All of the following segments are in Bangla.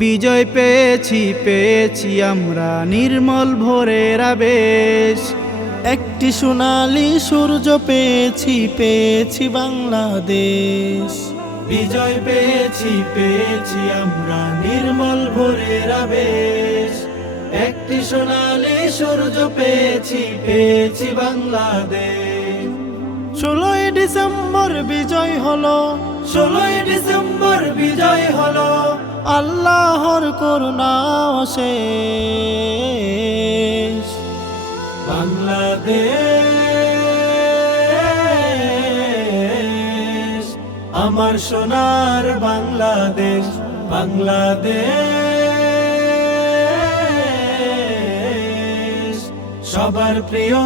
বিজয় পেয়েছি পেয়েছি আমরা নির্মল ভোরের আবেশ। একটি সোনালি সূর্য পেয়েছি পেয়েছি বাংলাদেশ। বিজয় পেয়েছি পেয়েছি আমরা নির্মল ভোরের আবেশ। একটি সোনালি সূর্য পেয়েছি পেয়েছি বাংলাদেশ। ষোলোই ডিসেম্বর বিজয় হলো। ষোলোই ডিসেম্বর বিজয় হলো। আল্লাহর করুণা অশেষ আমার সোনার বাংলাদেশ বাংলাদেশ। সবার প্রিয়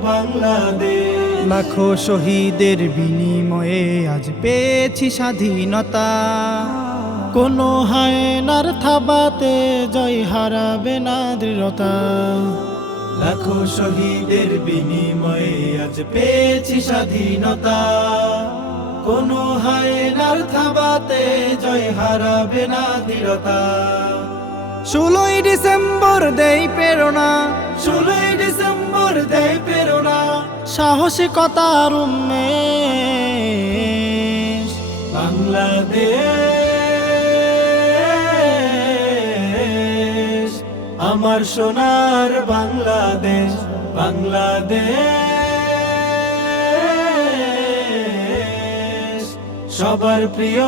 বাংলাদেশ। লাখো শহীদের বিনিময়ে আজ পেয়েছি স্বাধীনতা। কোনো হায়নার থাবাতে জয় হারাবে না দৃঢ়তা। লাখো শহীদের বিনিময়ে আজ পেয়েছি স্বাধীনতা। কোনো হায়নার থাবাতে জয় হারাবে না দৃঢ়তা। ষোলোই ডিসেম্বর দেই প্রেরণা। ষোলোই ডিসেম্বর দেই প্রেরণা। সাহসিকতার উন্মেষ। বাংলাদেশ আমার সোনার বাংলাদেশ বাংলাদেশ। সবার প্রিয়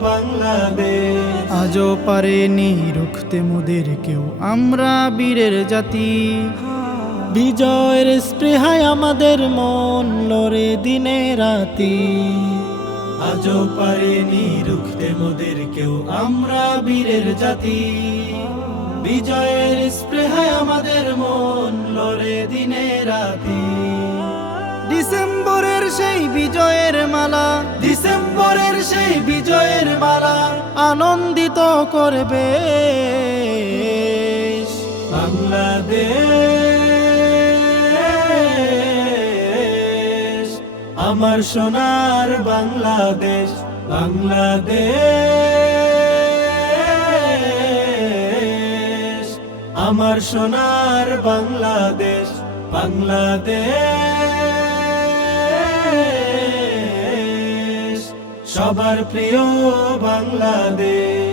বাংলাদেশ। আজও পারেনি রুখতে মোদের কেউ। আমরা বীরের জাতি। বিজয়ের স্পৃহায় আমাদের মন লড়ে দিনে রাতি। আজও পারেনি রুখতে মোদের কেউ। আমরা বীরের জাতি। বিজয়ের স্পৃহায় আমাদের মন লড়ে দিনে রাতি। ডিসেম্বরের সেই বিজয়ের মালা। ডিসেম্বরের সেই বিজয়ের মালা আনন্দিত করবে। বাংলাদেশ, আমার সোনার বাংলাদেশ বাংলাদেশ, আমার সোনার বাংলাদেশ বাংলাদেশ। সবার প্রিয় বাংলাদেশ।